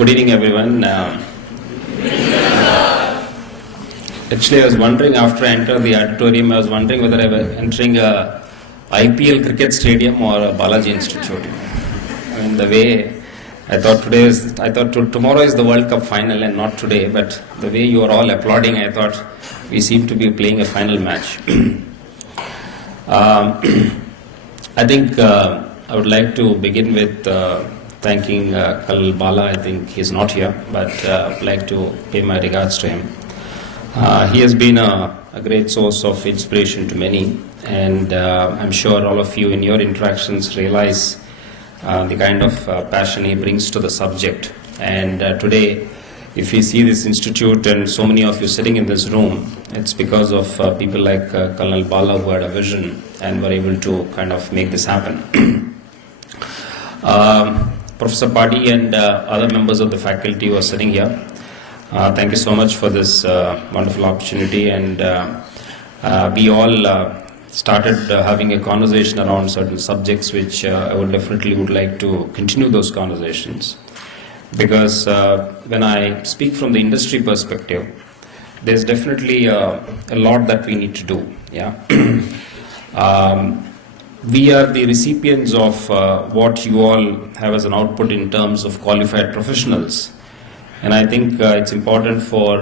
Good evening, everyone. Actually, I was wondering after I entered the auditorium, I was wondering whether I was entering a IPL cricket stadium or a Balaji Institute. I mean, the way I thought tomorrow is the World Cup final and not today, but the way you are all applauding, I thought we seem to be playing a final match. I think I would like to begin with thanking Kalal Bala. I think he's not here, but I'd like to pay my regards to him. He has been a great source of inspiration to many, and I'm sure all of you in your interactions realize the kind of passion he brings to the subject. And today, if you see this institute and so many of you sitting in this room, it's because of people like Kalal Bala who had a vision and were able to kind of make this happen. Professor Padi and other members of the faculty who are sitting here, thank you so much for this wonderful opportunity, and we all started having a conversation around certain subjects which I would like to continue those conversations, because when I speak from the industry perspective, there's definitely a lot that we need to do. Yeah. We are the recipients of what you all have as an output in terms of qualified professionals. And I think it's important for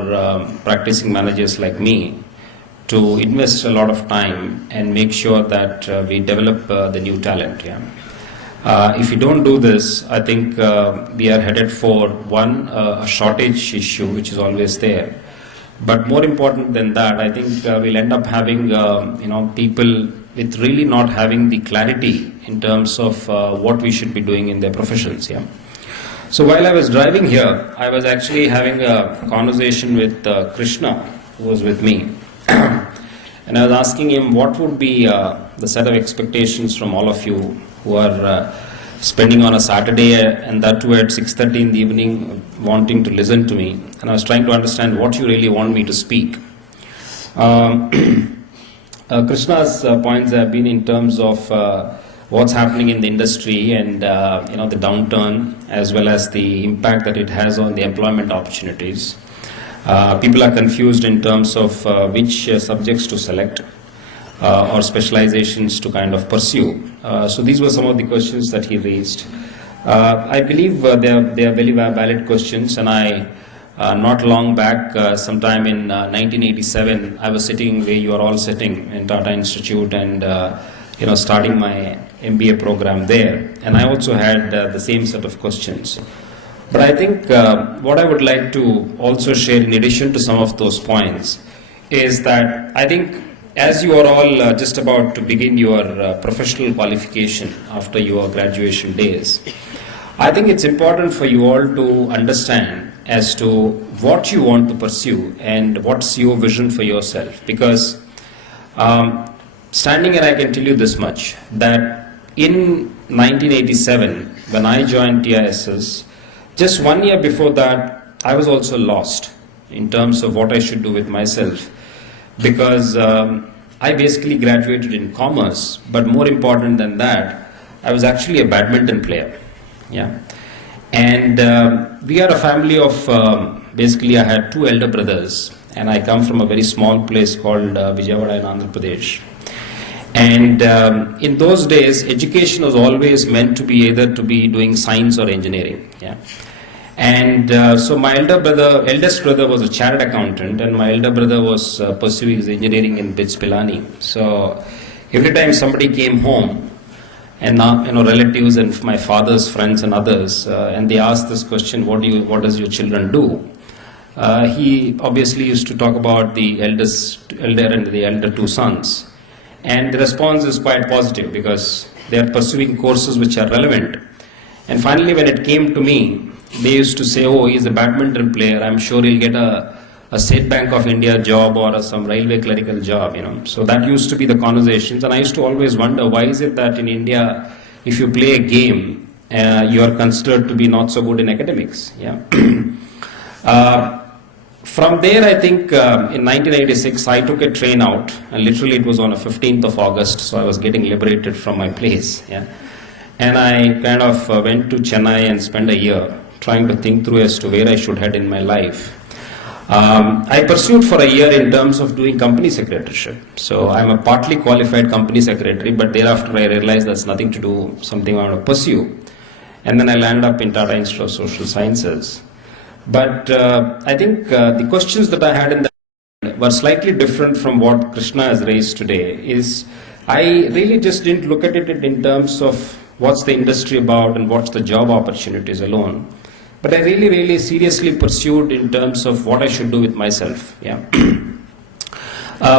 practicing managers like me to invest a lot of time and make sure that we develop the new talent. Yeah. If we don't do this, I think we are headed for a shortage issue which is always there. But more important than that, I think we'll end up having people with really not having the clarity in terms of what we should be doing in their professions. Yeah. So while I was driving here, I was actually having a conversation with Krishna, who was with me. And I was asking him what would be the set of expectations from all of you who are spending on a Saturday and that too at 6:30 in the evening wanting to listen to me. And I was trying to understand what you really want me to speak. Krishna's points have been in terms of what's happening in the industry and the downturn, as well as the impact that it has on the employment opportunities. People are confused in terms of which subjects to select or specializations to kind of pursue. So these were some of the questions that he raised. I believe they are very valid questions, and I not long back, sometime in 1987, I was sitting where you are all sitting in Tata Institute and starting my MBA program there, and I also had the same set of questions. But I think what I would like to also share in addition to some of those points is that I think as you are all just about to begin your professional qualification after your graduation days, I think it's important for you all to understand as to what you want to pursue and what's your vision for yourself. Because standing here, I can tell you this much, that in 1987, when I joined TISS, just 1 year before that, I was also lost in terms of what I should do with myself. Because I basically graduated in commerce, but more important than that, I was actually a badminton player. Yeah. And we are a family of, basically I had two elder brothers, and I come from a very small place called Vijayawada in Andhra Pradesh. And in those days, education was always meant to be either to be doing science or engineering. Yeah. And so my eldest brother was a chartered accountant, and my elder brother was pursuing his engineering in BITS Pilani. So every time somebody came home, and now, relatives and my father's friends and others, and they asked this question, what does your children do? He obviously used to talk about the elder and the elder two sons. And the response is quite positive because they are pursuing courses which are relevant. And finally, when it came to me, they used to say, oh, he's a badminton player, I'm sure he'll get a State Bank of India job or some railway clerical job, So that used to be the conversations, and I used to always wonder, why is it that in India, if you play a game, you are considered to be not so good in academics? Yeah. From there, I think in 1986, I took a train out, and literally it was on the 15th of August, so I was getting liberated from my place. Yeah. And I kind of went to Chennai and spent a year trying to think through as to where I should head in my life. I pursued for a year in terms of doing company secretaryship. So I'm a partly qualified company secretary, but thereafter I realized that's nothing to do, something I want to pursue. And then I landed up in Tata Institute of Social Sciences. But I think the questions that I had in that were slightly different from what Krishna has raised today. Is I really just didn't look at it in terms of what's the industry about and what's the job opportunities alone. But I really seriously pursued in terms of what I should do with myself. Yeah.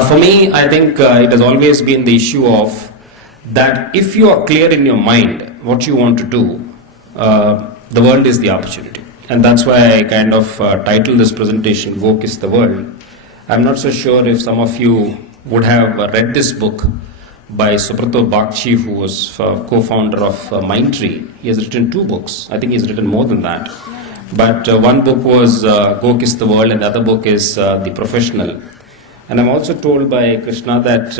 For me, I think it has always been the issue of that if you are clear in your mind what you want to do, the world is the opportunity. And that's why I kind of titled this presentation, Woke is the World. I'm not so sure if some of you would have read this book by Subrata Bakshi, who was co-founder of Mindtree. He has written 2 books. I think he's written more than that. But one book was Woke is the World, and the other book is The Professional. And I'm also told by Krishna that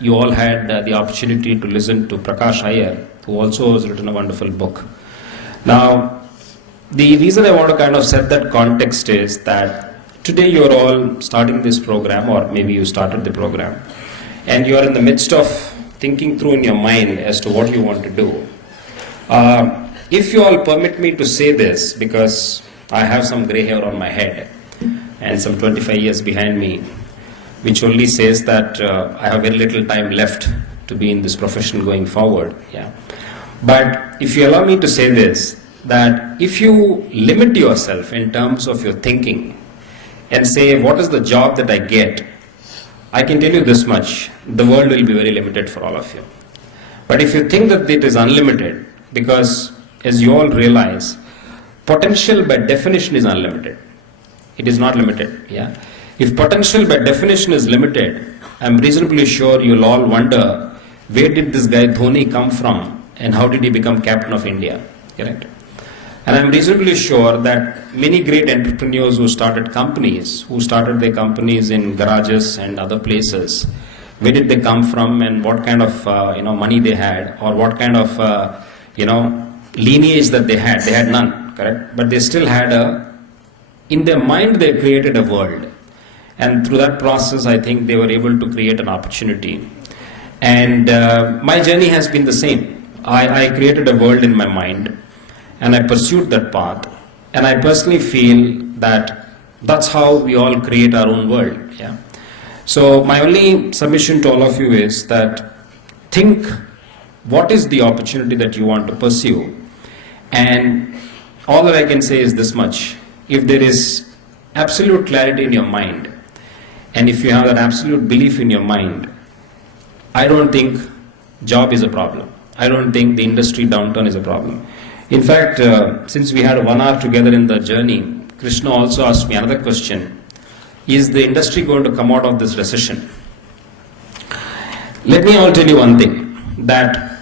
you all had the opportunity to listen to Prakash Iyer, who also has written a wonderful book. Now, the reason I want to kind of set that context is that today you're all starting this program, or maybe you started the program, and you are in the midst of thinking through in your mind as to what you want to do. If you all permit me to say this, because I have some grey hair on my head and some 25 years behind me, which only says that I have very little time left to be in this profession going forward. Yeah. But if you allow me to say this, that if you limit yourself in terms of your thinking and say, what is the job that I get, I can tell you this much, the world will be very limited for all of you. But if you think that it is unlimited, because as you all realize, potential by definition is unlimited. It is not limited. Yeah. If potential by definition is limited, I'm reasonably sure you'll all wonder, where did this guy Dhoni come from and how did he become captain of India? Correct? And I'm reasonably sure that many great entrepreneurs who started their companies in garages and other places, where did they come from and what kind of money they had, or what kind of lineage that they had. They had none, correct? But they still had in their mind they created a world. And through that process, I think they were able to create an opportunity. And my journey has been the same. I created a world in my mind, and I pursued that path. And I personally feel that that's how we all create our own world. Yeah. So my only submission to all of you is that think what is the opportunity that you want to pursue. And all that I can say is this much. If there is absolute clarity in your mind, and if you have that absolute belief in your mind, I don't think job is a problem. I don't think the industry downturn is a problem. In fact, since we had 1 hour together in the journey, Krishna also asked me another question. Is the industry going to come out of this recession? Let me all tell you one thing, that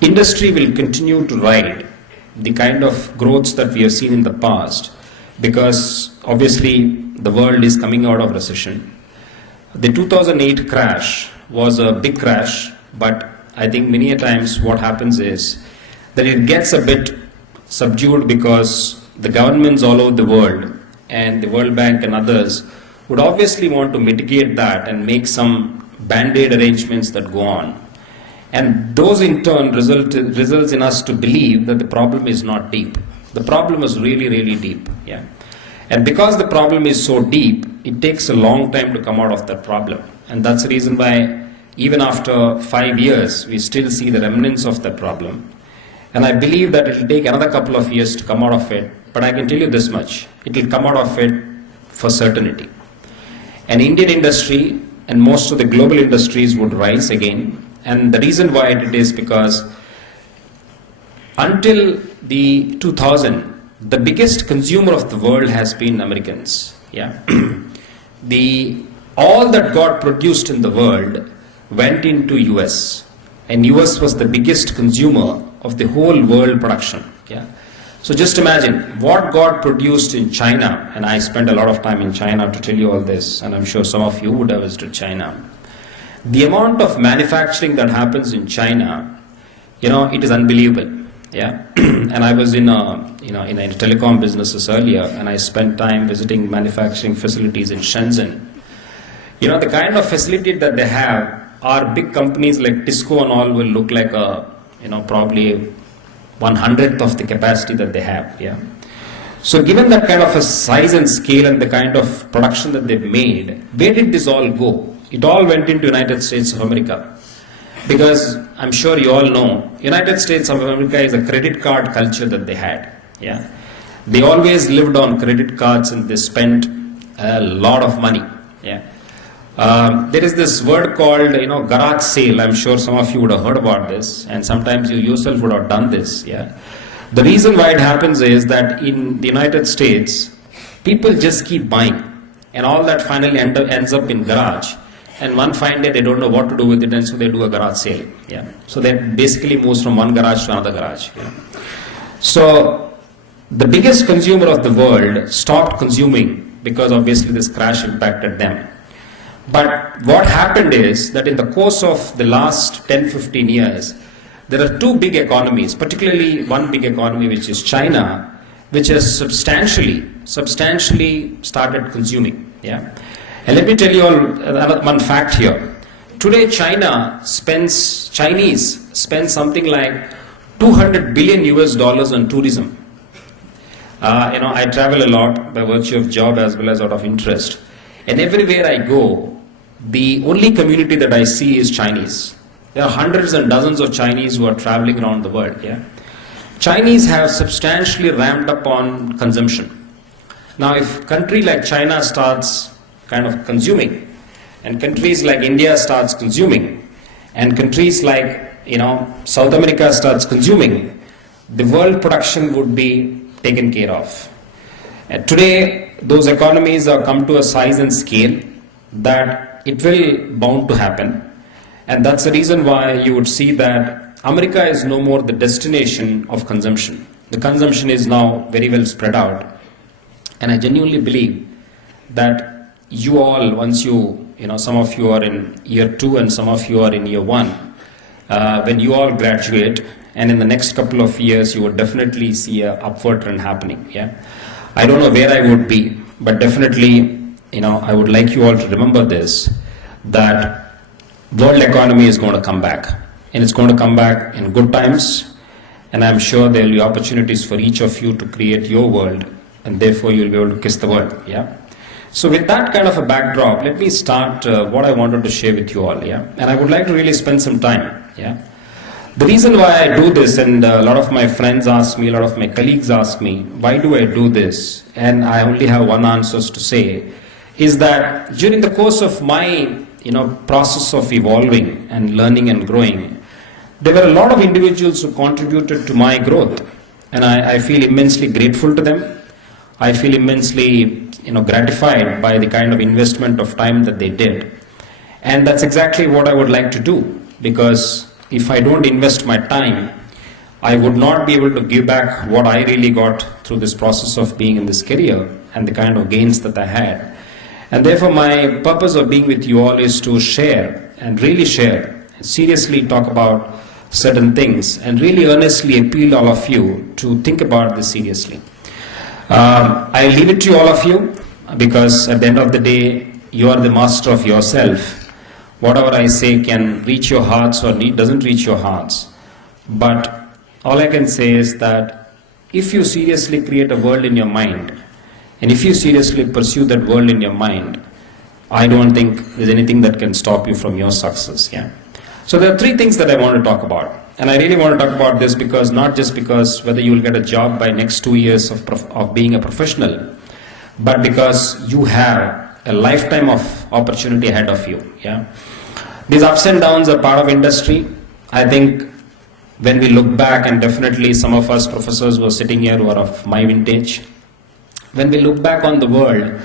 industry will continue to ride the kind of growths that we have seen in the past, because obviously the world is coming out of recession. The 2008 crash was a big crash, but I think many a times what happens is that it gets a bit subdued because the governments all over the world and the World Bank and others would obviously want to mitigate that and make some band-aid arrangements that go on. And those in turn results in us to believe that the problem is not deep. The problem is really deep. Yeah. And because the problem is so deep, it takes a long time to come out of that problem. And that's the reason why even after 5 years, we still see the remnants of that problem. And I believe that it will take another couple of years to come out of it. But I can tell you this much, it will come out of it for certainty. And Indian industry and most of the global industries would rise again. And the reason why it is because until the 2000, the biggest consumer of the world has been Americans. Yeah. All that got produced in the world went into US, and US was the biggest consumer of the whole world production. Yeah. So just imagine what got produced in China, and I spent a lot of time in China to tell you all this, and I'm sure some of you would have visited China. The amount of manufacturing that happens in China it is unbelievable. Yeah, and I was in in a telecom businesses earlier, and I spent time visiting manufacturing facilities in Shenzhen. The kind of facility that they have, our big companies like Tisco and all will look like a probably 1/100th of the capacity that they have. Yeah. So given that kind of a size and scale and the kind of production that they've made, where did this all go? It all went into United States of America. Because I'm sure you all know, United States of America is a credit card culture that they had. Yeah, they always lived on credit cards and they spent a lot of money. Yeah, there is this word called garage sale. I'm sure some of you would have heard about this, and sometimes you yourself would have done this. Yeah, the reason why it happens is that in the United States, people just keep buying, and all that finally ends up in garage. And one fine day they don't know what to do with it, and so they do a garage sale. Yeah. So that basically moves from one garage to another garage. Yeah. So the biggest consumer of the world stopped consuming because obviously this crash impacted them. But what happened is that in the course of the last 10-15 years, there are two big economies, particularly one big economy which is China, which has substantially started consuming. Yeah. And let me tell you all one fact here. Today Chinese spend something like $200 billion on tourism. I travel a lot by virtue of job as well as out of interest. And everywhere I go, the only community that I see is Chinese. There are hundreds and dozens of Chinese who are traveling around the world. Yeah? Chinese have substantially ramped up on consumption. Now if a country like China starts kind of consuming, and countries like India starts consuming, and countries like South America starts consuming, the world production would be taken care of. And today those economies have come to a size and scale that it will bound to happen, and that's the reason why you would see that America is no more the destination of consumption. The consumption is now very well spread out, and I genuinely believe that you all, once some of you are in year 2 and some of you are in year 1, when you all graduate, and in the next couple of years, you will definitely see a upward trend happening. Yeah, I don't know where I would be, but definitely, I would like you all to remember this, that world economy is going to come back, and it's going to come back in good times, and I'm sure there will be opportunities for each of you to create your world, and therefore you'll be able to kiss the world. Yeah. So with that kind of a backdrop, let me start what I wanted to share with you all. Yeah, and I would like to really spend some time. Yeah, the reason why I do this, and a lot of my friends ask me, a lot of my colleagues ask me, why do I do this? And I only have one answer to say, is that during the course of my process of evolving and learning and growing, there were a lot of individuals who contributed to my growth, and I feel immensely grateful to them. I feel immensely gratified by the kind of investment of time that they did. And that's exactly what I would like to do, because if I don't invest my time, I would not be able to give back what I really got through this process of being in this career and the kind of gains that I had. And therefore my purpose of being with you all is to share and really share, and seriously talk about certain things, and really earnestly appeal to all of you to think about this seriously. I leave it to all of you, because at the end of the day, you are the master of yourself. Whatever I say can reach your hearts or doesn't reach your hearts. But all I can say is that if you seriously create a world in your mind, and if you seriously pursue that world in your mind, I don't think there's anything that can stop you from your success. Yeah. So there are 3 things that I want to talk about. And I really want to talk about this because not just because whether you will get a job by next 2 years of being a professional, but because you have a lifetime of opportunity ahead of you. Yeah, these ups and downs are part of industry. I think when we look back, and definitely some of us professors who are sitting here who are of my vintage, when we look back on the world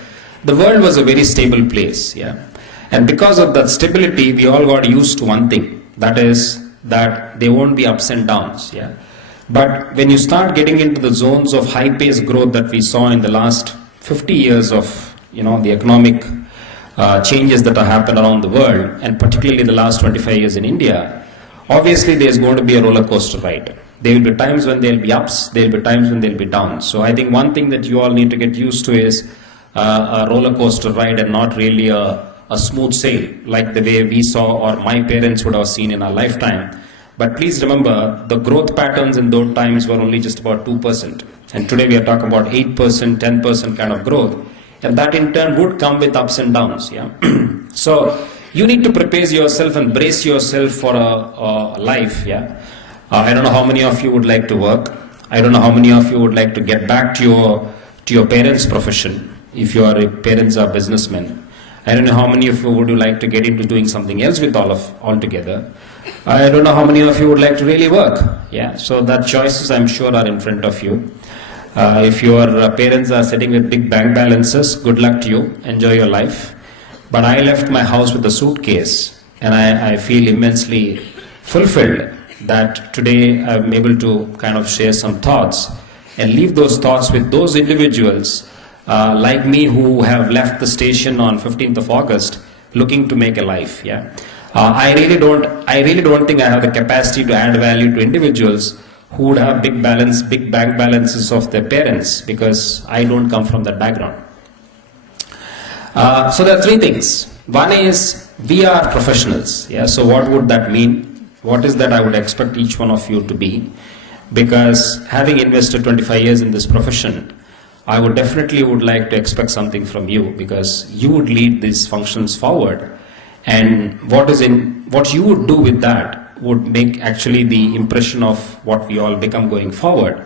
was a very stable place. Yeah, and because of that stability, we all got used to one thing, that is that there won't be ups and downs. Yeah, but when you start getting into the zones of high paced growth that we saw in the last 50 years of the economic changes that have happened around the world, and particularly the last 25 years in India, obviously there's going to be a roller coaster ride. There will be times when there will be ups, there will be times when there will be downs. So I think one thing that you all need to get used to is a roller coaster ride and not really a smooth sail like the way we saw or my parents would have seen in our lifetime. But please remember, the growth patterns in those times were only just about 2%. And today we are talking about 8%, 10% kind of growth. And that in turn would come with ups and downs. Yeah. So you need to prepare yourself and brace yourself for a life. Yeah. I don't know how many of you would like to work. I don't know how many of you would like to get back to your parents' profession if your parents are businessmen. I don't know how many of you would like to get into doing something else with altogether. I don't know how many of you would like to really work. Yeah, so that choices I'm sure are in front of you. If your parents are sitting with big bank balances, good luck to you. Enjoy your life. But I left my house with a suitcase, and I feel immensely fulfilled that today I'm able to kind of share some thoughts and leave those thoughts with those individuals like me who have left the station on 15th of August looking to make a life. Yeah. I really don't think I have the capacity to add value to individuals who would have big bank balances of their parents, because I don't come from that background. So there are three things. One is we are professionals. Yeah. So what would that mean? What is that I would expect each one of you to be? Because having invested 25 years in this profession, I would definitely like to expect something from you, because you would lead these functions forward. And what you would do with that would make actually the impression of what we all become going forward.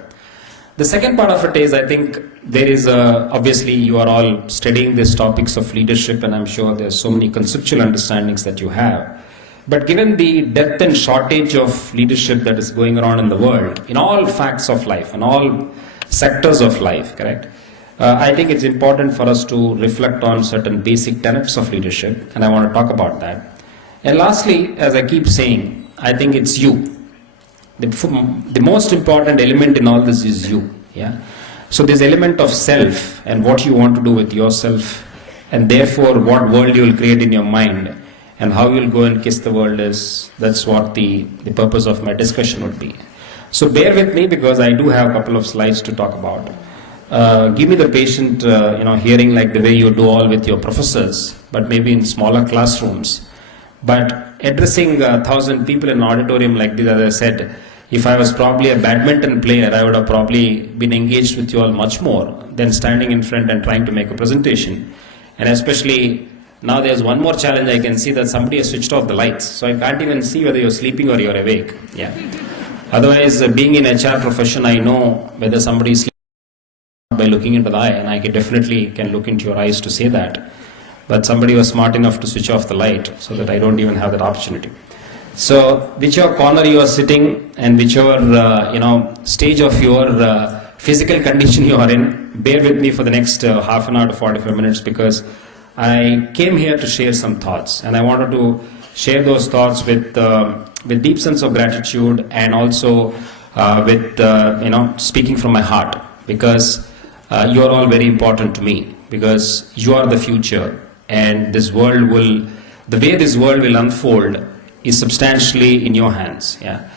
The second part of it is, I think there is obviously you are all studying these topics of leadership, and I'm sure there's so many conceptual understandings that you have. But given the depth and shortage of leadership that is going around in the world, in all facts of life, in all sectors of life, correct? I think it's important for us to reflect on certain basic tenets of leadership, and I want to talk about that. And lastly, as I keep saying, I think it's you. The most important element in all this is you. Yeah. So this element of self and what you want to do with yourself, and therefore what world you will create in your mind and how you will go and kiss the world that's what the purpose of my discussion would be. So bear with me, because I do have a couple of slides to talk about. Give me the patient, hearing like the way you do all with your professors, but maybe in smaller classrooms. But addressing 1,000 people in an auditorium like this, as I said, if I was probably a badminton player, I would have probably been engaged with you all much more than standing in front and trying to make a presentation. And especially now there's one more challenge. I can see that somebody has switched off the lights, so I can't even see whether you're sleeping or you're awake. Yeah. Otherwise, being in HR profession, I know whether somebody is sleeping by looking into the eye, and I definitely can look into your eyes to say that. But somebody was smart enough to switch off the light so that I don't even have that opportunity. So whichever corner you are sitting and whichever stage of your physical condition you are in, bear with me for the next half an hour to 45 minutes, because I came here to share some thoughts, and I wanted to share those thoughts with deep sense of gratitude, and also with speaking from my heart, because you are all very important to me, because you are the future, and the way this world will unfold is substantially in your hands. Yeah,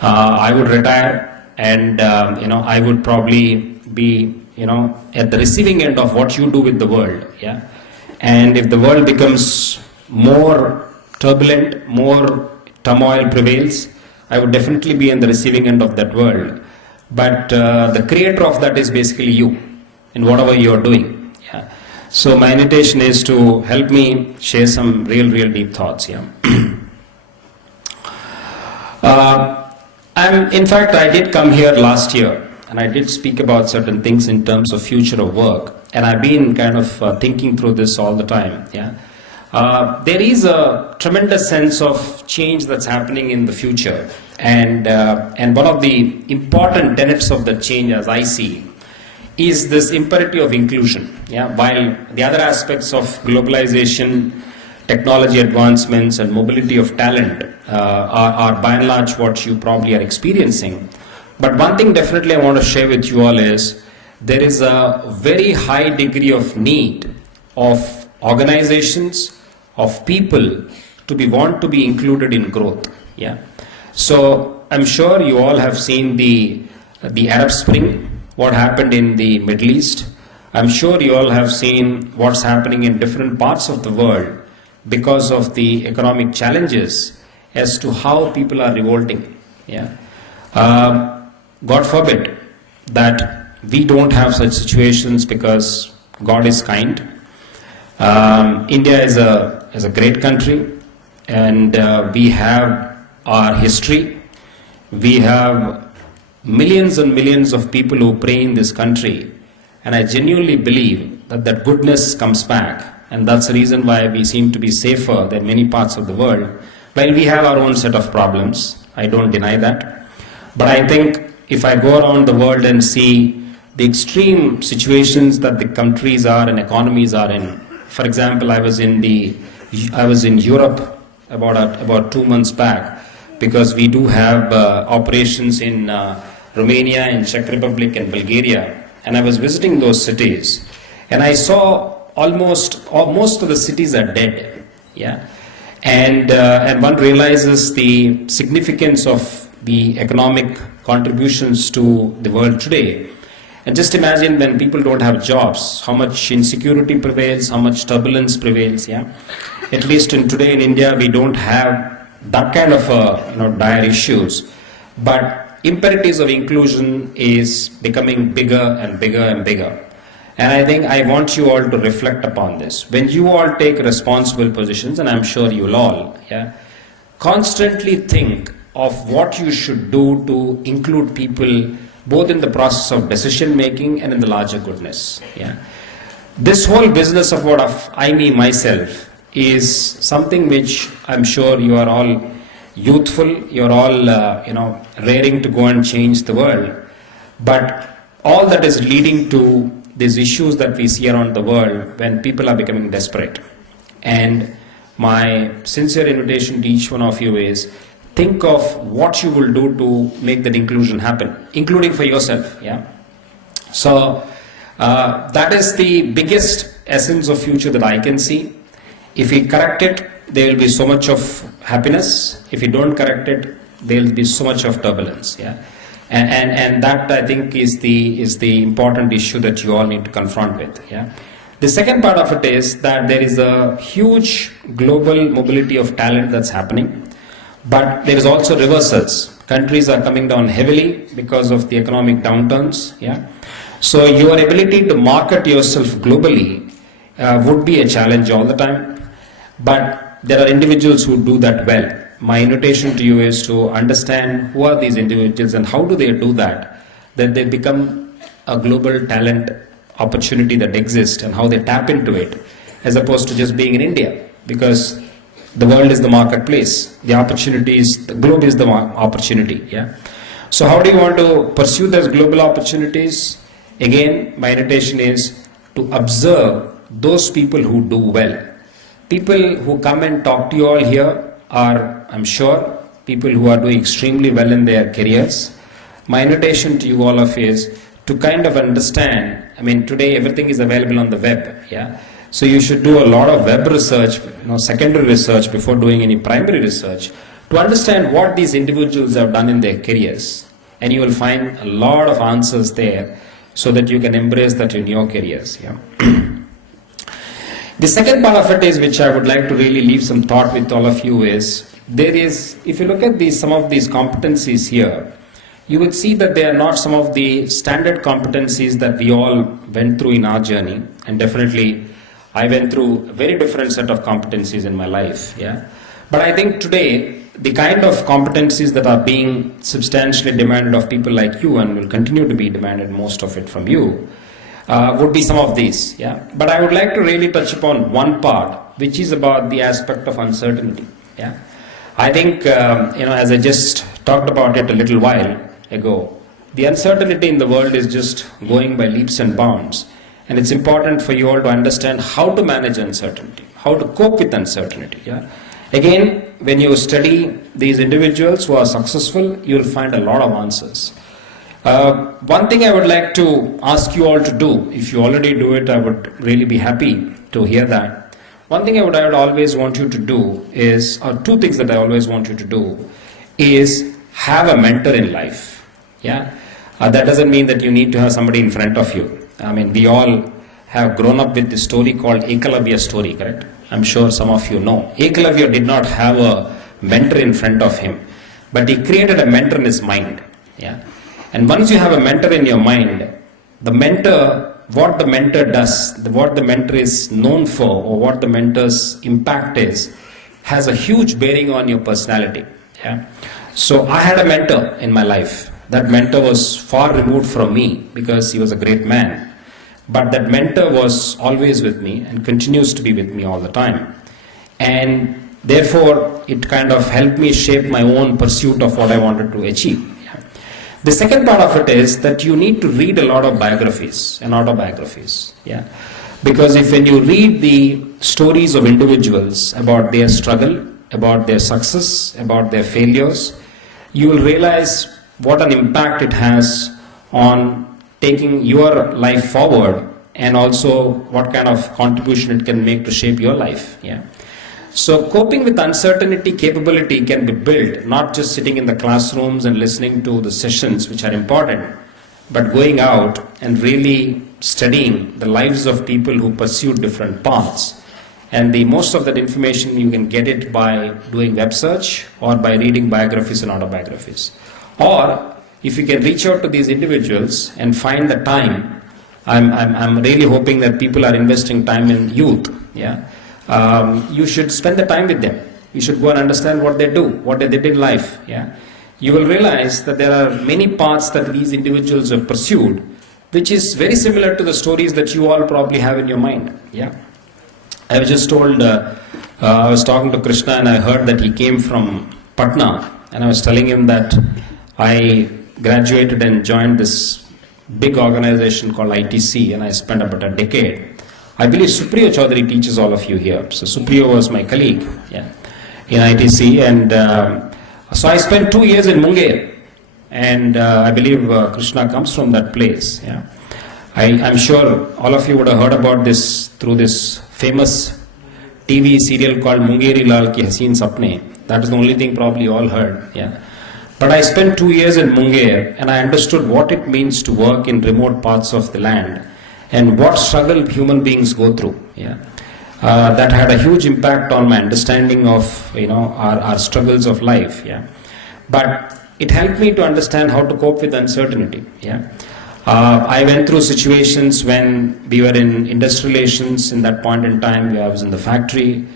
I would retire, and I would probably be at the receiving end of what you do with the world. Yeah, and if the world becomes more turbulent, more turmoil prevails, I would definitely be in the receiving end of that world. But the creator of that is basically you, in whatever you are doing. Yeah. So my invitation is to help me share some real deep thoughts. Yeah. In fact, I did come here last year, and I did speak about certain things in terms of future of work, and I've been kind of thinking through this all the time. Yeah. There is a tremendous sense of change that's happening in the future, and one of the important tenets of the change, as I see, is this imperative of inclusion. Yeah, while the other aspects of globalization, technology advancements, and mobility of talent are by and large what you probably are experiencing. But one thing definitely I want to share with you all is there is a very high degree of need of organizations, of people to want to be included in growth. Yeah. So I'm sure you all have seen the Arab Spring, what happened in the Middle East. I'm sure you all have seen what's happening in different parts of the world because of the economic challenges as to how people are revolting. Yeah. God forbid that we don't have such situations, because God is kind. India is a great country, and we have our history. We have millions and millions of people who pray in this country, and I genuinely believe that goodness comes back, and that's the reason why we seem to be safer than many parts of the world. While we have our own set of problems, I don't deny that, but I think if I go around the world and see the extreme situations that the countries are and economies are in. For example, I was in Europe about 2 months back, because we do have operations in Romania, in Czech Republic and Bulgaria, and I was visiting those cities, and I saw most of the cities are dead. Yeah, and one realizes the significance of the economic contributions to the world today. And just imagine when people don't have jobs, how much insecurity prevails, how much turbulence prevails. Yeah, at least today in India, we don't have that kind of dire issues, but imperatives of inclusion is becoming bigger and bigger and bigger. And I think I want you all to reflect upon this. When you all take responsible positions, and I'm sure you'll all, yeah, constantly think of what you should do to include people both in the process of decision making and in the larger goodness. Yeah, this whole business of what I, me, myself is something which I'm sure you are all youthful, you're all raring to go and change the world, but all that is leading to these issues that we see around the world when people are becoming desperate. And my sincere invitation to each one of you is, think of what you will do to make that inclusion happen, including for yourself. Yeah. So that is the biggest essence of future that I can see. If we correct it, there will be so much of happiness. If we don't correct it, there will be so much of turbulence. Yeah. And that, I think, is the important issue that you all need to confront with. Yeah. The second part of it is that there is a huge global mobility of talent that's happening. But there is also reversals. Countries are coming down heavily because of the economic downturns. Yeah. So your ability to market yourself globally would be a challenge all the time. But there are individuals who do that well. My invitation to you is to understand who are these individuals and how do they do that they become a global talent opportunity that exists, and how they tap into it, as opposed to just being in India. Because the world is the marketplace. The opportunities, the globe is the opportunity. Yeah. So how do you want to pursue those global opportunities? Again, my invitation is to observe those people who do well. People who come and talk to you all here are, I'm sure, people who are doing extremely well in their careers. My invitation to you all of is to kind of understand, I mean, today everything is available on the web. Yeah. So you should do a lot of web research, secondary research before doing any primary research, to understand what these individuals have done in their careers. And you will find a lot of answers there, so that you can embrace that in your careers. Yeah. The second part of it is, which I would like to really leave some thought with all of you, is there is, if you look at some of these competencies here, you would see that they are not some of the standard competencies that we all went through in our journey. And definitely I went through a very different set of competencies in my life. Yeah. But I think today the kind of competencies that are being substantially demanded of people like you, and will continue to be demanded, most of it from you, would be some of these. Yeah. But I would like to really touch upon one part, which is about the aspect of uncertainty. Yeah. I think, as I just talked about it a little while ago, the uncertainty in the world is just going by leaps and bounds. And it's important for you all to understand how to manage uncertainty, how to cope with uncertainty. Yeah. Again, when you study these individuals who are successful, you will find a lot of answers. One thing I would like to ask you all to do, if you already do it, I would really be happy to hear that. One thing I would always want you to do is, or two things that I always want you to do, is have a mentor in life. Yeah, that doesn't mean that you need to have somebody in front of you. I mean, we all have grown up with this story called Ekalavya story, correct? I'm sure some of you know. Ekalavya did not have a mentor in front of him, but he created a mentor in his mind. Yeah, and once you have a mentor in your mind, the mentor, what the mentor does, what the mentor is known for, or what the mentor's impact is, has a huge bearing on your personality. Yeah. So I had a mentor in my life. That mentor was far removed from me because he was a great man. But that mentor was always with me and continues to be with me all the time. And therefore, it kind of helped me shape my own pursuit of what I wanted to achieve. Yeah. The second part of it is that you need to read a lot of biographies and autobiographies. Yeah. Because when you read the stories of individuals about their struggle, about their success, about their failures, you will realize what an impact it has on taking your life forward, and also what kind of contribution it can make to shape your life. Yeah. So coping with uncertainty capability can be built not just sitting in the classrooms and listening to the sessions, which are important, but going out and really studying the lives of people who pursue different paths. And most of that information you can get it by doing web search or by reading biographies and autobiographies. Or if you can reach out to these individuals and find the time, I'm really hoping that people are investing time in youth. Yeah, you should spend the time with them. You should go and understand what they do, what they did in life. Yeah, you will realize that there are many paths that these individuals have pursued, which is very similar to the stories that you all probably have in your mind. Yeah, I was just told, I was talking to Krishna and I heard that he came from Patna, and I was telling him that I graduated and joined this big organization called ITC, and I spent about a decade. I believe Supriyo Chaudhary teaches all of you here. So Supriyo was my colleague, yeah, in ITC, and so I spent 2 years in Munger, and I believe Krishna comes from that place. Yeah, I'm sure all of you would have heard about this through this famous TV serial called Mungeri Lal Ki Haseen Sapne. That is the only thing probably you all heard. Yeah. But I spent 2 years in Munger, and I understood what it means to work in remote parts of the land and what struggle human beings go through. Yeah. That had a huge impact on my understanding of our struggles of life. Yeah. But it helped me to understand how to cope with uncertainty. Yeah. I went through situations when we were in industrial relations. In that point in time, I was in the factory.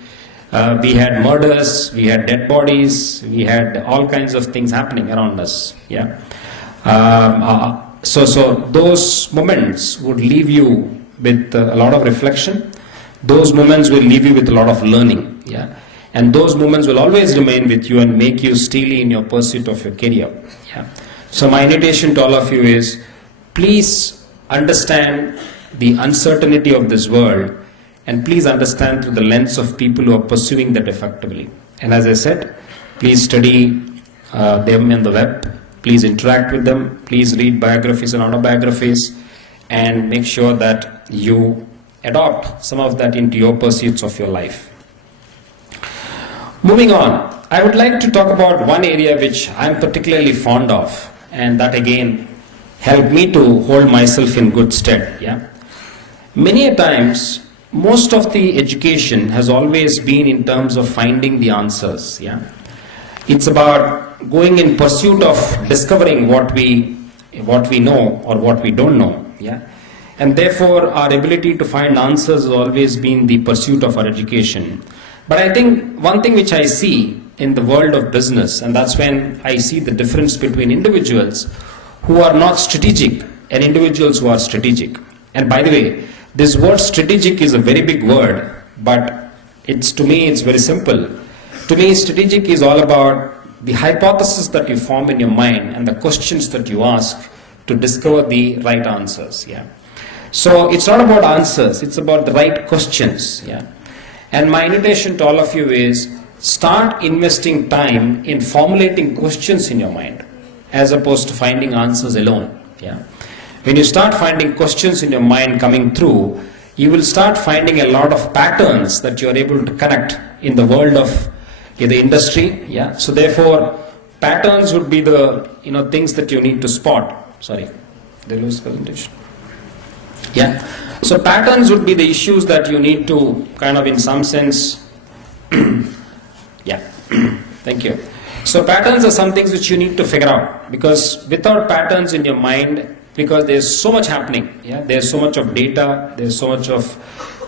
We had murders, we had dead bodies, we had all kinds of things happening around us. Yeah. So those moments would leave you with a lot of reflection. Those moments will leave you with a lot of learning. Yeah. And those moments will always remain with you and make you steely in your pursuit of your career. Yeah. So my invitation to all of you is, please understand the uncertainty of this world, and please understand through the lens of people who are pursuing that effectively. And as I said, please study them in the web, please interact with them, please read biographies and autobiographies, and make sure that you adopt some of that into your pursuits of your life. Moving on, I would like to talk about one area which I'm particularly fond of, and that again helped me to hold myself in good stead. Yeah? Many a times, most of the education has always been in terms of finding the answers. Yeah, it's about going in pursuit of discovering what we know or what we don't know. Yeah, and therefore our ability to find answers has always been the pursuit of our education. But I think one thing which I see in the world of business, and that's when I see the difference between individuals who are not strategic and individuals who are strategic. And by the way, this word strategic is a very big word, but to me it's very simple. To me, strategic is all about the hypothesis that you form in your mind and the questions that you ask to discover the right answers. Yeah. So it's not about answers, it's about the right questions. Yeah. And my invitation to all of you is, start investing time in formulating questions in your mind as opposed to finding answers alone. Yeah. When you start finding questions in your mind coming through, you will start finding a lot of patterns that you are able to connect in the world of the industry. Yeah. So therefore, patterns would be the things that you need to spot. Sorry, they lose presentation. Yeah. So patterns would be the issues that you need to kind of in some sense. Yeah. Thank you. So patterns are some things which you need to figure out, because without patterns in your mind, because there's so much happening, yeah, there's so much of data, there's so much of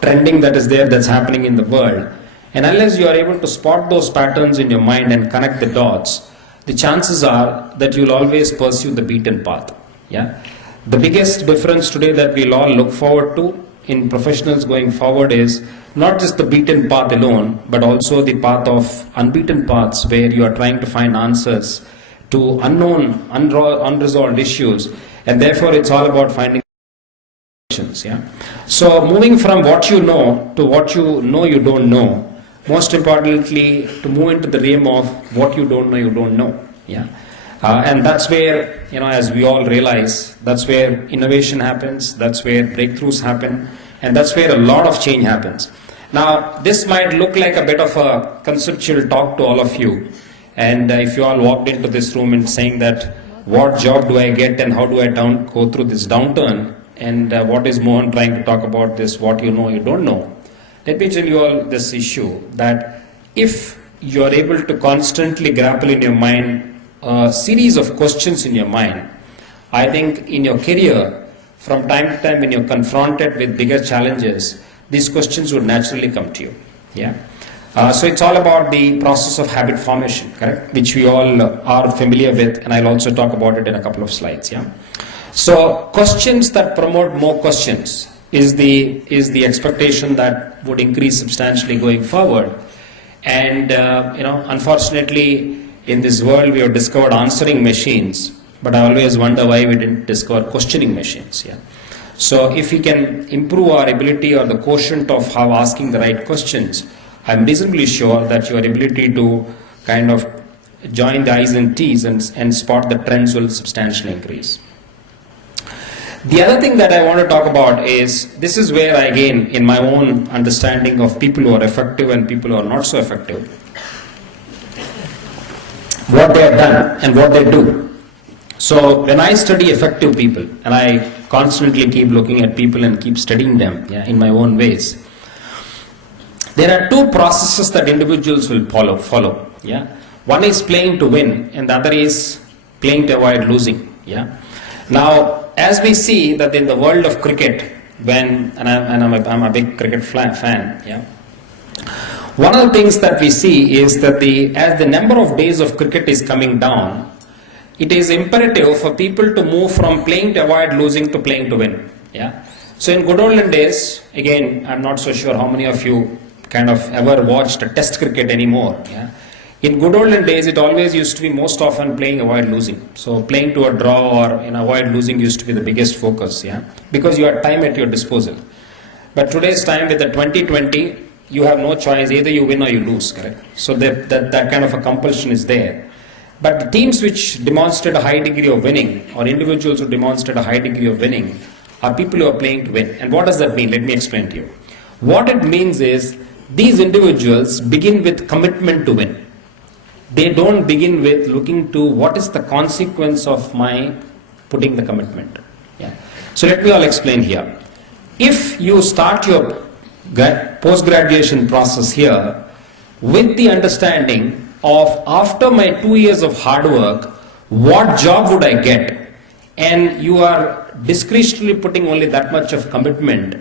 trending that is there that's happening in the world, and unless you are able to spot those patterns in your mind and connect the dots, the chances are that you'll always pursue the beaten path. Yeah. The biggest difference today that we'll all look forward to in professionals going forward is not just the beaten path alone, but also the path of unbeaten paths, where you are trying to find answers to unknown, unresolved issues, and therefore it's all about finding solutions. Yeah. So moving from what you know to what you know you don't know, most importantly to move into the realm of what you don't know. Yeah. And that's where, as we all realize, that's where innovation happens, that's where breakthroughs happen, and that's where a lot of change happens. Now, this might look like a bit of a conceptual talk to all of you, and if you all walked into this room and saying that, what job do I get and how do I go through this downturn, and what is Mohan trying to talk about this, what you know you don't know. Let me tell you all this issue, that if you are able to constantly grapple in your mind a series of questions in your mind, I think in your career, from time to time when you're confronted with bigger challenges, these questions would naturally come to you. Yeah. So it's all about the process of habit formation, correct? Which we all are familiar with, and I'll also talk about it in a couple of slides. Yeah. So questions that promote more questions is the expectation that would increase substantially going forward. And unfortunately, in this world we have discovered answering machines, but I always wonder why we didn't discover questioning machines. Yeah. So if we can improve our ability or the quotient of how asking the right questions, I'm reasonably sure that your ability to kind of join the I's and T's and spot the trends will substantially increase. The other thing that I want to talk about is, this is where again, in my own understanding of people who are effective and people who are not so effective, what they have done and what they do. So when I study effective people, and I constantly keep looking at people and keep studying them, yeah, in my own ways, there are two processes that individuals will follow. Yeah. One is playing to win, and the other is playing to avoid losing. Yeah. Now, as we see that in the world of cricket, I'm a big cricket fan. Yeah. One of the things that we see is that as the number of days of cricket is coming down, it is imperative for people to move from playing to avoid losing to playing to win. Yeah. So in good olden days, again, I'm not so sure how many of you kind of ever watched a test cricket anymore. Yeah. In good olden days, it always used to be most often playing avoid losing. So playing to a draw or avoid losing used to be the biggest focus. Yeah. Because you had time at your disposal. But today's time with the 2020, you have no choice, either you win or you lose, correct? So that kind of a compulsion is there. But the teams which demonstrate a high degree of winning, or individuals who demonstrate a high degree of winning, are people who are playing to win. And what does that mean? Let me explain to you. What it means is, these individuals begin with commitment to win. They don't begin with looking to what is the consequence of my putting the commitment. Yeah. So let me all explain here. If you start your post-graduation process here with the understanding of, after my 2 years of hard work, what job would I get, and you are discretionally putting only that much of commitment,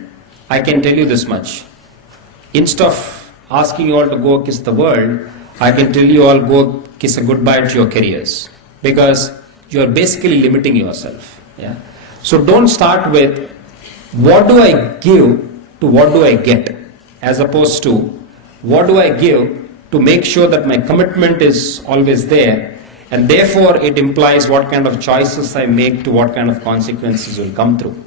I can tell you this much. Instead of asking you all to go kiss the world, I can tell you all, go kiss a goodbye to your careers, because you are basically limiting yourself. Yeah. So don't start with what do I give to what do I get, as opposed to what do I give to make sure that my commitment is always there, and therefore it implies what kind of choices I make to what kind of consequences will come through.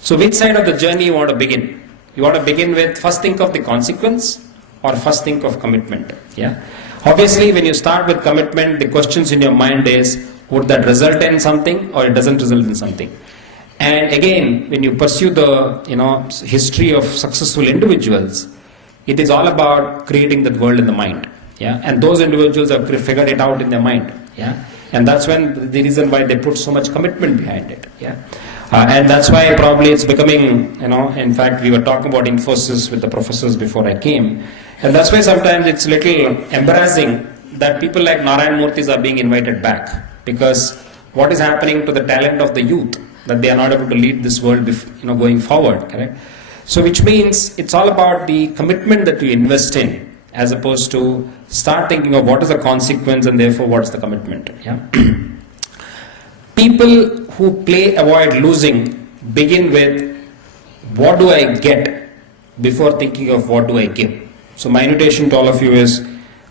So which side of the journey you want to begin? You want to begin with first think of the consequence, or first think of commitment. Yeah. Obviously, when you start with commitment, the questions in your mind is, would that result in something, or it doesn't result in something? And again, when you pursue the history of successful individuals, it is all about creating that world in the mind. Yeah. And those individuals have figured it out in their mind. Yeah. And that's when the reason why they put so much commitment behind it. Yeah. And that's why probably it's becoming, in fact, we were talking about Infosys with the professors before I came. And that's why sometimes it's a little embarrassing that people like Narayan Murthis are being invited back. Because what is happening to the talent of the youth, that they are not able to lead this world going forward, correct? So which means it's all about the commitment that you invest in, as opposed to start thinking of what is the consequence and therefore what's the commitment. Yeah. People who play avoid losing begin with what do I get before thinking of what do I give. So my invitation to all of you is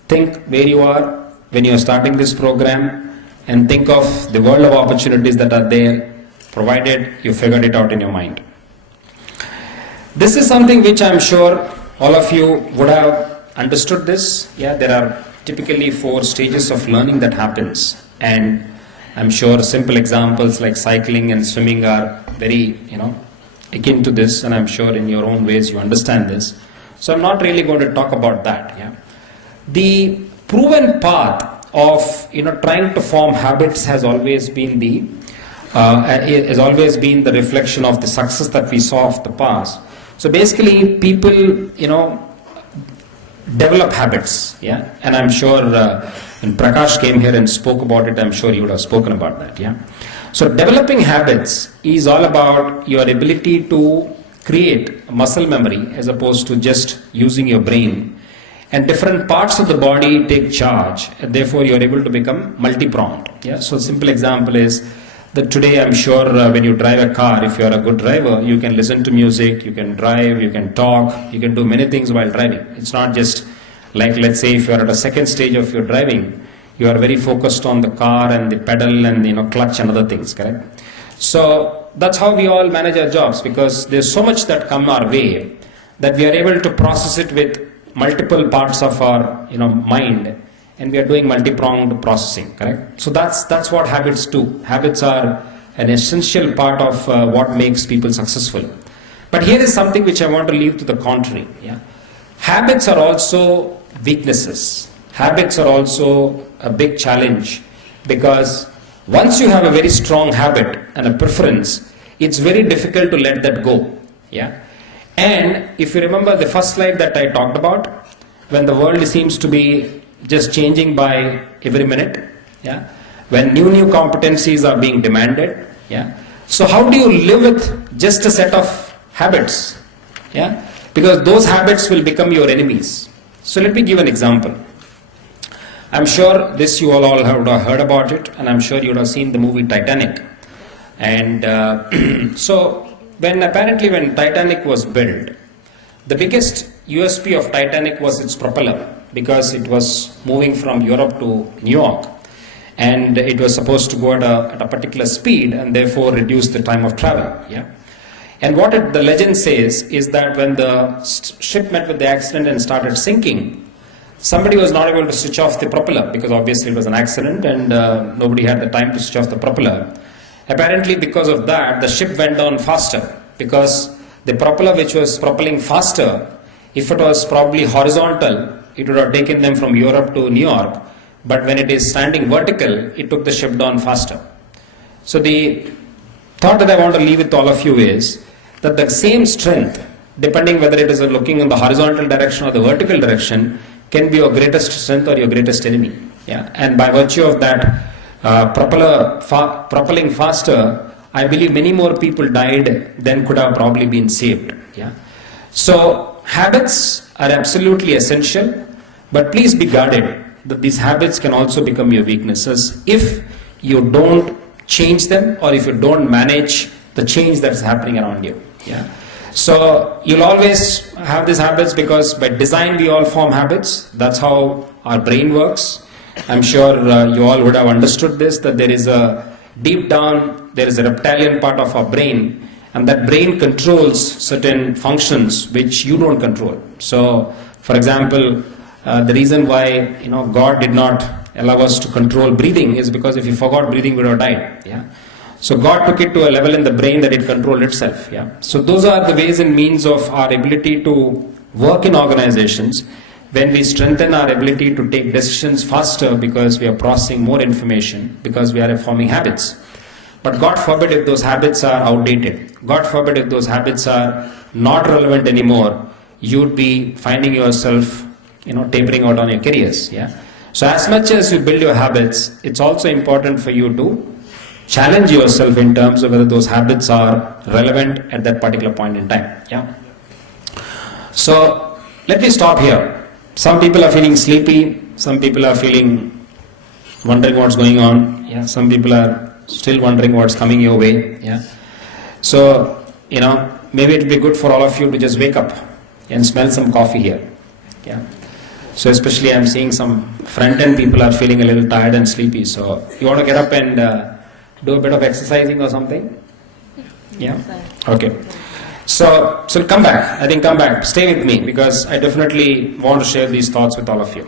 think where you are when you are starting this program and think of the world of opportunities that are there, provided you figured it out in your mind. This is something which I'm sure all of you would have understood this. Yeah, there are typically 4 stages of learning that happens, and I'm sure simple examples like cycling and swimming are very, akin to this, and I'm sure in your own ways you understand this. So I'm not really going to talk about that. Yeah. The proven path of, trying to form habits has always been the reflection of the success that we saw of the past. So basically, people, develop habits. Yeah, and I'm sure. When Prakash came here and spoke about it, I'm sure you would have spoken about that. Yeah. So developing habits is all about your ability to create muscle memory as opposed to just using your brain. And different parts of the body take charge, and therefore you're able to become multi-pronged. Yeah. So a simple example is that today I'm sure when you drive a car, if you're a good driver, you can listen to music, you can drive, you can talk, you can do many things while driving. It's not just like, let's say, if you're at a second stage of your driving, you are very focused on the car and the pedal and clutch and other things, correct? So that's how we all manage our jobs, because there's so much that come our way that we are able to process it with multiple parts of our mind, and we are doing multi-pronged processing, correct? So that's what habits do. Habits are an essential part of what makes people successful. But here is something which I want to leave to the contrary. Yeah, habits are also weaknesses. Habits are also a big challenge, because once you have a very strong habit and a preference, it's very difficult to let that go. Yeah. And if you remember the first slide that I talked about, when the world seems to be just changing by every minute, yeah, when new competencies are being demanded, yeah. So how do you live with just a set of habits? Yeah, because those habits will become your enemies. So let me give an example. I'm sure this you all have heard about it, and I'm sure you would have seen the movie Titanic. And so when Titanic was built, the biggest USP of Titanic was its propeller, because it was moving from Europe to New York, and it was supposed to go at a particular speed and therefore reduce the time of travel. Yeah. And what the legend says is that when the ship met with the accident and started sinking, somebody was not able to switch off the propeller, because obviously it was an accident and nobody had the time to switch off the propeller. Apparently because of that, the ship went down faster, because the propeller which was propelling faster, if it was probably horizontal, it would have taken them from Europe to New York, but when it is standing vertical, it took the ship down faster. So the thought that I want to leave with all of you is that the same strength, depending whether it is looking in the horizontal direction or the vertical direction, can be your greatest strength or your greatest enemy. Yeah. And by virtue of that propelling faster, I believe many more people died than could have probably been saved. Yeah. So habits are absolutely essential, but please be guarded that these habits can also become your weaknesses if you don't change them, or if you don't manage the change that's happening around you. Yeah. So you'll always have these habits, because by design we all form habits. That's how our brain works. I'm sure you all would have understood this, that there is deep down there is a reptilian part of our brain, and that brain controls certain functions which you don't control. So for example, the reason why God did not allow us to control breathing is because if you forgot breathing, we would have died. Yeah. So God took it to a level in the brain that it controlled itself. Yeah. So those are the ways and means of our ability to work in organizations, when we strengthen our ability to take decisions faster because we are processing more information, because we are forming habits. But God forbid if those habits are outdated. God forbid if those habits are not relevant anymore, you'd be finding yourself, tapering out on your careers. Yeah. So as much as you build your habits, it's also important for you to challenge yourself in terms of whether those habits are relevant at that particular point in time. Yeah. So let me stop here. Some people are feeling sleepy. Some people are wondering what's going on. Yeah. Some people are still wondering what's coming your way. Yeah. So, maybe it would be good for all of you to just wake up and smell some coffee here. Yeah. So especially I'm seeing some front-end people are feeling a little tired and sleepy. So you want to get up and do a bit of exercising or something? Yeah? Okay. So come back. I think come back. Stay with me because I definitely want to share these thoughts with all of you.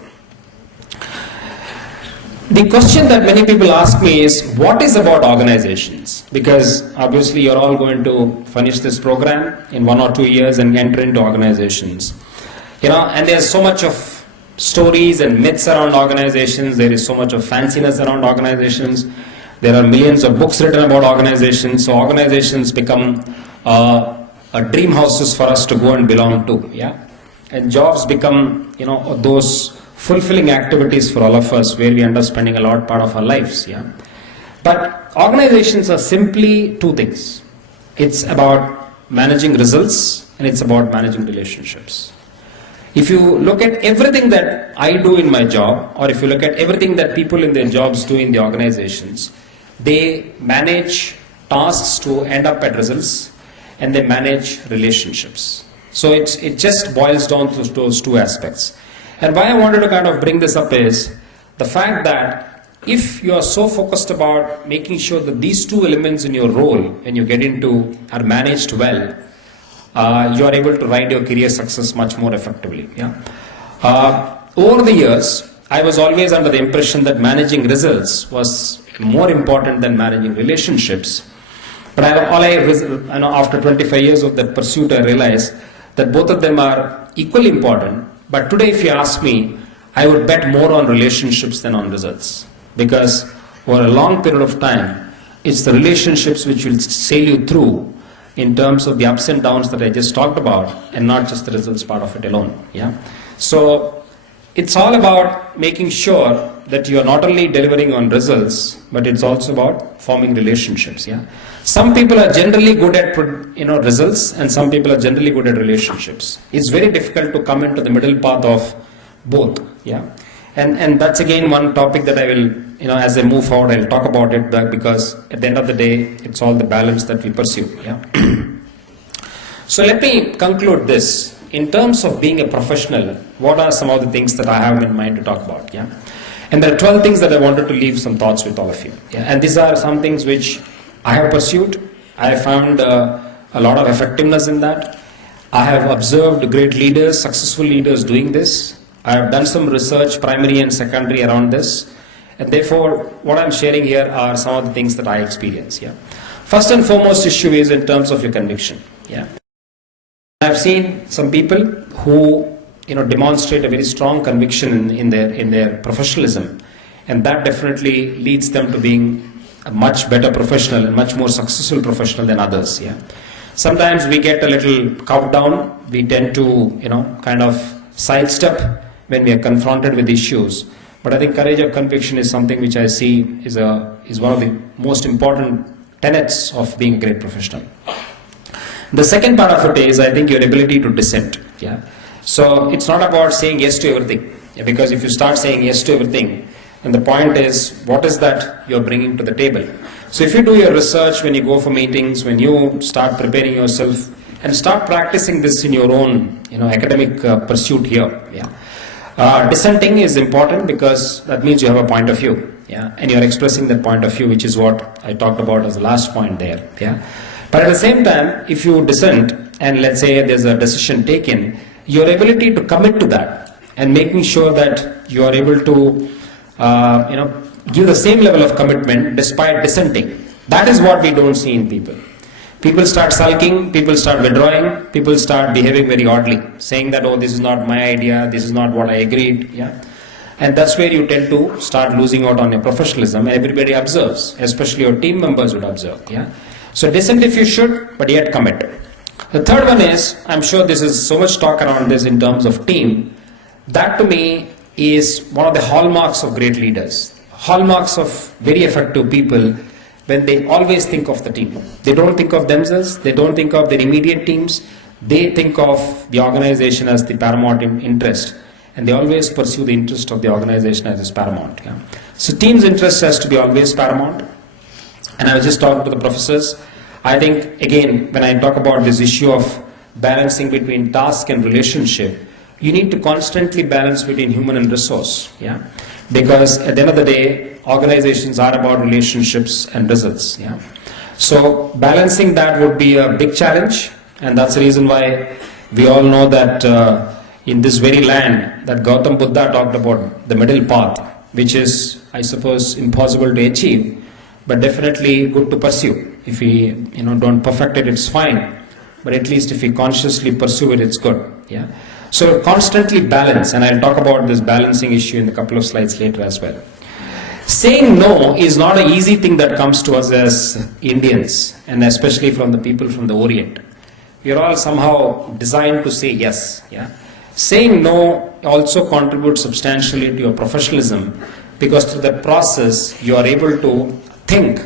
The question that many people ask me is, what is about organizations? Because obviously you're all going to finish this program in 1 or 2 years and enter into organizations. And there's so much of stories and myths around organizations. There is so much of fanciness around organizations. There are millions of books written about organizations. So organizations become a dream houses for us to go and belong to. Yeah, and jobs become those fulfilling activities for all of us where we end up spending a lot part of our lives. Yeah, but organizations are simply two things. It's about managing results and it's about managing relationships. If you look at everything that I do in my job, or if you look at everything that people in their jobs do in the organizations, they manage tasks to end up at results and they manage relationships. So it just boils down to those two aspects. And why I wanted to kind of bring this up is the fact that if you are so focused about making sure that these two elements in your role when you get into are managed well, you are able to ride your career success much more effectively. Yeah. Over the years, I was always under the impression that managing results was more important than managing relationships. But after 25 years of that pursuit, I realized that both of them are equally important. But today, if you ask me, I would bet more on relationships than on results. Because over a long period of time, it's the relationships which will sail you through in terms of the ups and downs that I just talked about, and not just the results part of it alone. Yeah. So it's all about making sure that you are not only delivering on results, but it's also about forming relationships. Yeah. Some people are generally good at results, and some people are generally good at relationships. It's very difficult to come into the middle path of both. Yeah. And that's again one topic that I will, as I move forward, I'll talk about it, because at the end of the day, it's all the balance that we pursue. Yeah. So let me conclude this. In terms of being a professional, what are some of the things that I have in mind to talk about? Yeah. And there are 12 things that I wanted to leave some thoughts with all of you. Yeah. And these are some things which I have pursued. I have found a lot of effectiveness in that. I have observed great leaders, successful leaders doing this. I have done some research, primary and secondary, around this. And therefore, what I'm sharing here are some of the things that I experience. Yeah. First and foremost issue is in terms of your conviction. Yeah. I've seen some people who demonstrate a very strong conviction in their professionalism, and that definitely leads them to being a much better professional and much more successful professional than others. Yeah. Sometimes we get a little cowed down. We tend to kind of sidestep when we are confronted with issues. But I think courage of conviction is something which I see is one of the most important tenets of being a great professional. The second part of it is, I think, your ability to dissent. Yeah. So it's not about saying yes to everything, because if you start saying yes to everything, and the point is, what is that you're bringing to the table? So if you do your research, when you go for meetings, when you start preparing yourself, and start practicing this in your own academic pursuit here. Yeah. Dissenting is important because that means you have a point of view. Yeah. And you're expressing that point of view, which is what I talked about as the last point there. Yeah. But at the same time, if you dissent, and let's say there's a decision taken, your ability to commit to that and making sure that you are able to give the same level of commitment despite dissenting, that is what we don't see in people. People start sulking, people start withdrawing, people start behaving very oddly, saying that, oh, this is not my idea, this is not what I agreed. Yeah. And that's where you tend to start losing out on your professionalism. Everybody observes, especially your team members would observe. Yeah. So dissent if you should, but yet commit. The third one is, I'm sure this is so much talk around this in terms of team. That to me is one of the hallmarks of great leaders. Hallmarks of very effective people when they always think of the team. They don't think of themselves, they don't think of their immediate teams, they think of the organization as the paramount interest. And they always pursue the interest of the organization as is paramount. Yeah. So team's interest has to be always paramount. And I was just talking to the professors. I think, again, when I talk about this issue of balancing between task and relationship, you need to constantly balance between human and resource. Yeah? Because at the end of the day, organizations are about relationships and results. Yeah? So balancing that would be a big challenge. And that's the reason why we all know that in this very land that Gautam Buddha talked about the middle path, which is, I suppose, impossible to achieve, but definitely good to pursue. If we don't perfect it, it's fine, but at least if we consciously pursue it, it's good. Yeah. So constantly balance, and I'll talk about this balancing issue in a couple of slides later as well. Saying no is not an easy thing that comes to us as Indians, and especially from the people from the Orient. We are all somehow designed to say yes. Yeah. Saying no also contributes substantially to your professionalism, because through that process you are able to think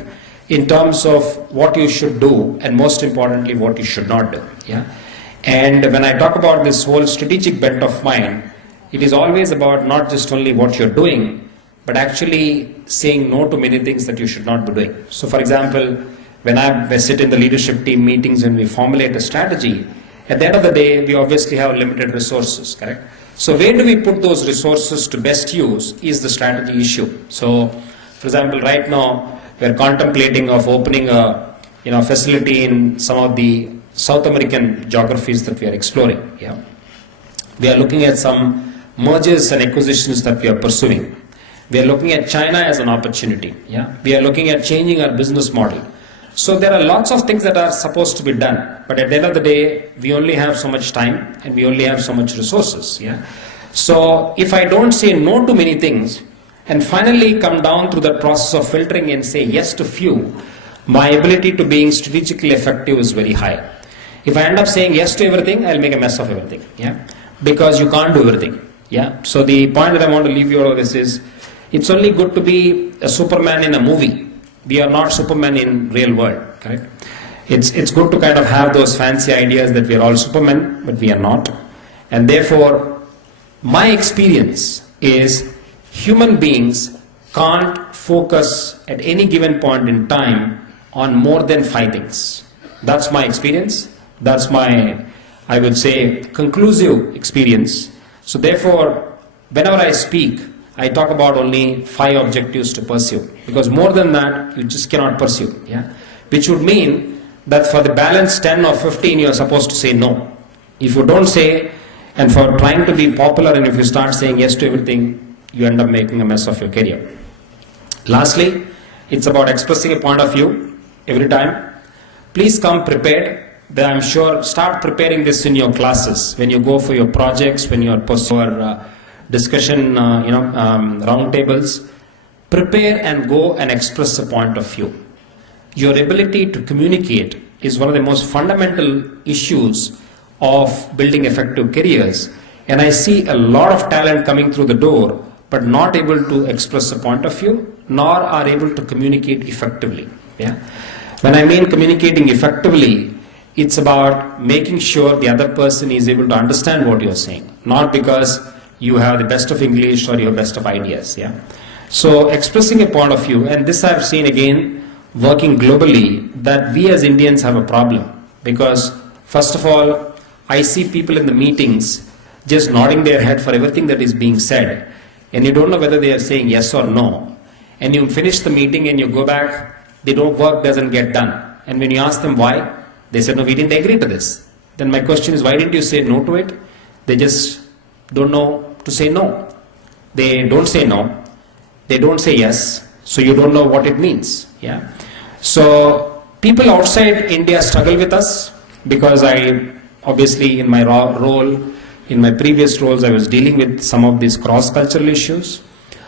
in terms of what you should do, and most importantly what you should not do. Yeah. And when I talk about this whole strategic bent of mine, it is always about not just only what you're doing, but actually saying no to many things that you should not be doing. So for example, when I sit in the leadership team meetings and we formulate a strategy, at the end of the day, we obviously have limited resources, correct? So where do we put those resources to best use is the strategy issue. So for example, right now, we're contemplating of opening a facility in some of the South American geographies that we are exploring. Yeah. We are looking at some mergers and acquisitions that we are pursuing. We are looking at China as an opportunity. Yeah. We are looking at changing our business model. So there are lots of things that are supposed to be done, but at the end of the day, we only have so much time and we only have so much resources. Yeah. So if I don't say no to many things and finally come down through that process of filtering and say yes to few, my ability to being strategically effective is very high. If I end up saying yes to everything, I'll make a mess of everything. Yeah. Because you can't do everything. Yeah. So the point that I want to leave you out of this is, it's only good to be a Superman in a movie. We are not Superman in real world, correct? It's good to kind of have those fancy ideas that we are all Superman, but we are not. And therefore, my experience is human beings can't focus at any given point in time on more than 5 things. That's my experience. That's my, I would say, conclusive experience. So therefore, whenever I speak, I talk about only 5 objectives to pursue, because more than that you just cannot pursue. Yeah, which would mean that for the balance 10 or 15 you are supposed to say no. If you don't say, and for trying to be popular, and if you start saying yes to everything, you end up making a mess of your career. Lastly, it's about expressing a point of view every time. Please come prepared. I'm sure start preparing this in your classes when you go for your projects, when you are pursuing discussion, round tables. Prepare and go and express a point of view. Your ability to communicate is one of the most fundamental issues of building effective careers. And I see a lot of talent coming through the door, but not able to express a point of view, nor are able to communicate effectively. Yeah. When I mean communicating effectively, it's about making sure the other person is able to understand what you're saying, not because you have the best of English or you have best of ideas. Yeah. So expressing a point of view, and this I've seen again working globally, that we as Indians have a problem, because first of all, I see people in the meetings just nodding their head for everything that is being said, and you don't know whether they are saying yes or no, and you finish the meeting and you go back, work doesn't get done, and when you ask them why, they said no, we didn't agree to this. Then my question is, why didn't you say no to it? They just don't know to say no. They don't say no, they don't say yes, so you don't know what it means. Yeah. So People outside India struggle with us because I obviously in my role, in my previous roles, I was dealing with some of these cross-cultural issues.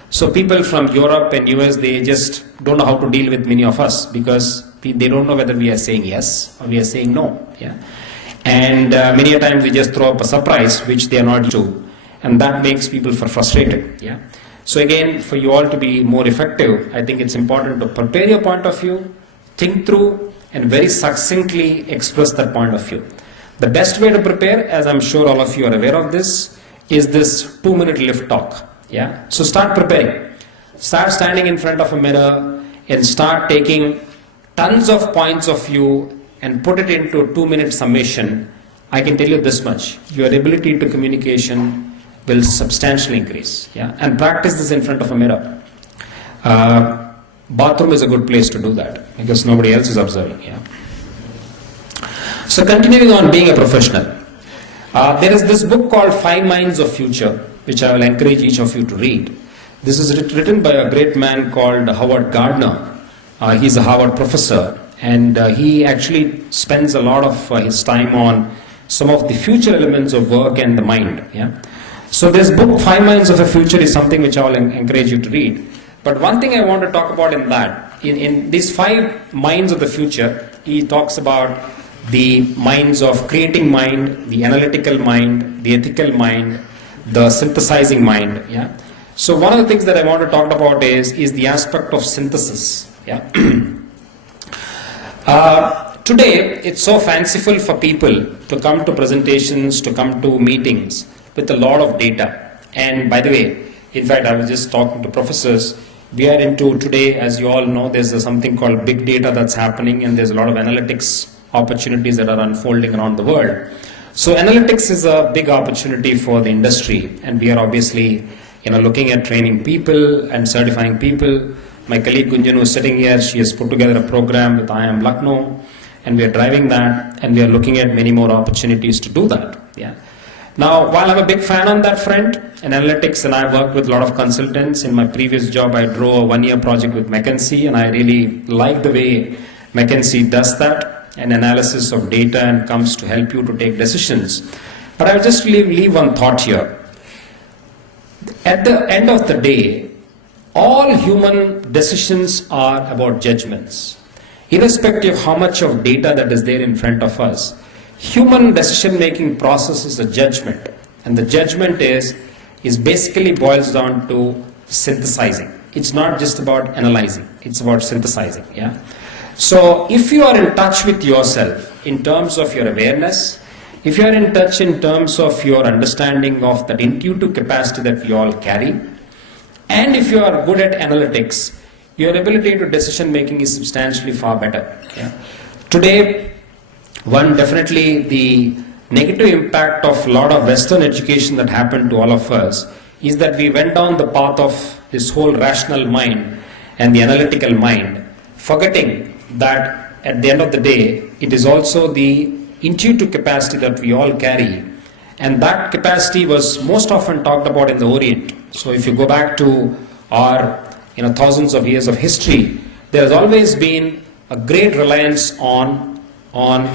So people from Europe and US, they just don't know how to deal with many of us because they don't know whether we are saying yes or we are saying no. Yeah. And many a times we just throw up a surprise which they are not to, and that makes people frustrated. Yeah. So again, for you all to be more effective, I think it's important to prepare your point of view, think through, and very succinctly express that point of view. The best way to prepare, as I'm sure all of you are aware of this, is this 2-minute lift talk. Yeah. So start preparing. Start standing in front of a mirror and start taking tons of points of view and put it into a 2-minute summation. I can tell you this much: your ability to communication will substantially increase. Yeah. And practice this in front of a mirror. Bathroom is a good place to do that because nobody else is observing. Yeah. So continuing on being a professional, there is this book called 5 Minds of Future, which I will encourage each of you to read. This is written by a great man called Howard Gardner. He's a Harvard professor, and he actually spends a lot of his time on some of the future elements of work and the mind. Yeah. So this book, 5 Minds of a Future, is something which I will encourage you to read. But one thing I want to talk about in that, in these 5 minds of the future, he talks about the minds of creating mind, the analytical mind, the ethical mind, the synthesizing mind. Yeah. So one of the things that I want to talk about is the aspect of synthesis. Yeah. Today, it's so fanciful for people to come to presentations, to come to meetings with a lot of data. And by the way, in fact, I was just talking to professors. We are into today, as you all know, there's something called big data that's happening, and there's a lot of analytics opportunities that are unfolding around the world. So analytics is a big opportunity for the industry, and we are obviously looking at training people and certifying people. My colleague Gunjan, who is sitting here, she has put together a program with IIM Lucknow, and we are driving that, and we are looking at many more opportunities to do that. Yeah. Now, while I'm a big fan on that front, in analytics, and I worked with a lot of consultants. In my previous job, I drove a 1-year project with McKinsey, and I really like the way McKinsey does that, an analysis of data, and comes to help you to take decisions. But I'll just leave one thought here. At the end of the day, all human decisions are about judgments. Irrespective of how much of data that is there in front of us, human decision-making process is a judgment. And the judgment is basically boils down to synthesizing. It's not just about analyzing, it's about synthesizing. Yeah. So if you are in touch with yourself in terms of your awareness, if you are in touch in terms of your understanding of that intuitive capacity that we all carry, and if you are good at analytics, your ability to decision making is substantially far better. Yeah. Today, definitely the negative impact of a lot of Western education that happened to all of us is that we went down the path of this whole rational mind and the analytical mind, forgetting that at the end of the day, it is also the intuitive capacity that we all carry, and that capacity was most often talked about in the Orient. So if you go back to our thousands of years of history, there has always been a great reliance on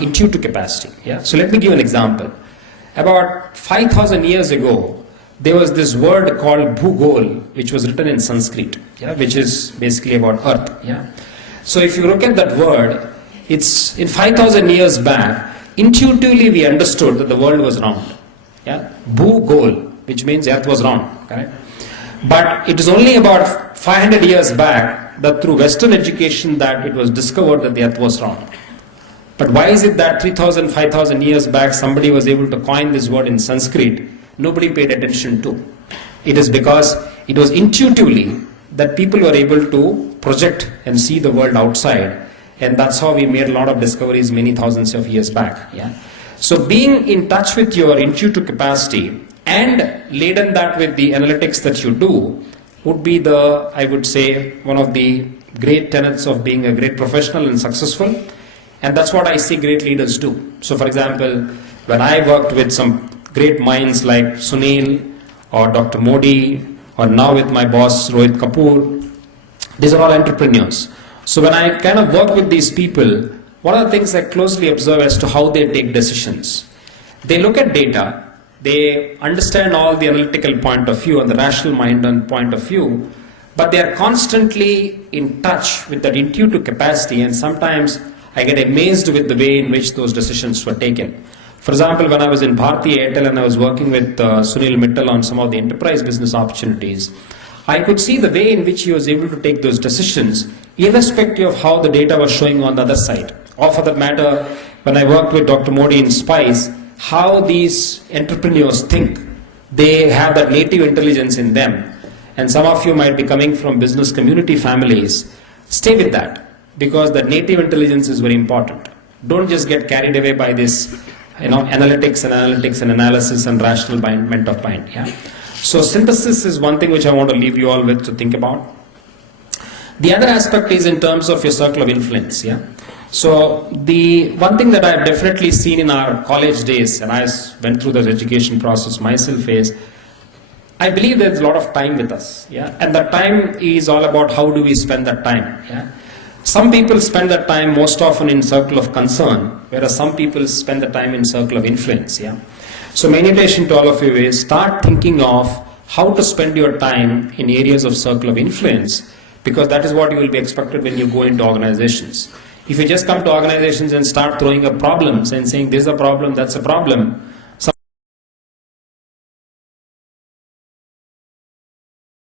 intuitive capacity. Yeah? So let me give an example. About 5,000 years ago, there was this word called Bhugol, which was written in Sanskrit, yeah? Which is basically about earth. Yeah? So if you look at that word, it's in 5,000 years back, intuitively we understood that the world was round. Yeah? Bhugol, which means earth was round. Correct? But it is only about 500 years back that through Western education that it was discovered that the earth was round. But why is it that 3,000, 5,000 years back somebody was able to coin this word in Sanskrit, nobody paid attention to? It is because it was intuitively that people were able to project and see the world outside, and that's how we made a lot of discoveries many thousands of years back. Yeah. So being in touch with your intuitive capacity and laden that with the analytics that you do would be I would say, one of the great tenets of being a great professional and successful. And that's what I see great leaders do. So for example, when I worked with some great minds like Sunil or Dr. Modi, or now with my boss Rohit Kapoor, these are all entrepreneurs. So when I kind of work with these people, one of the things I closely observe as to how they take decisions. They look at data, they understand all the analytical point of view and the rational mind and point of view, but they are constantly in touch with that intuitive capacity, and sometimes I get amazed with the way in which those decisions were taken. For example, when I was in Bharti Airtel and I was working with Sunil Mittal on some of the enterprise business opportunities, I could see the way in which he was able to take those decisions irrespective of how the data was showing on the other side. Or for that matter, when I worked with Dr. Modi in SPICE, how these entrepreneurs think. They have that native intelligence in them. And some of you might be coming from business community families. Stay with that, because the native intelligence is very important. Don't just get carried away by this, analytics and analysis and rational mind of mind. Yeah. So synthesis is one thing which I want to leave you all with to think about. The other aspect is in terms of your circle of influence. Yeah. So the one thing that I've definitely seen in our college days, and I went through this education process myself, is I believe there's a lot of time with us. Yeah. And that time is all about how do we spend that time. Yeah. Some people spend that time most often in circle of concern, whereas some people spend the time in circle of influence. Yeah. So my invitation to all of you is start thinking of how to spend your time in areas of circle of influence, because that is what you will be expected when you go into organizations. If you just come to organizations and start throwing up problems and saying this is a problem, that's a problem,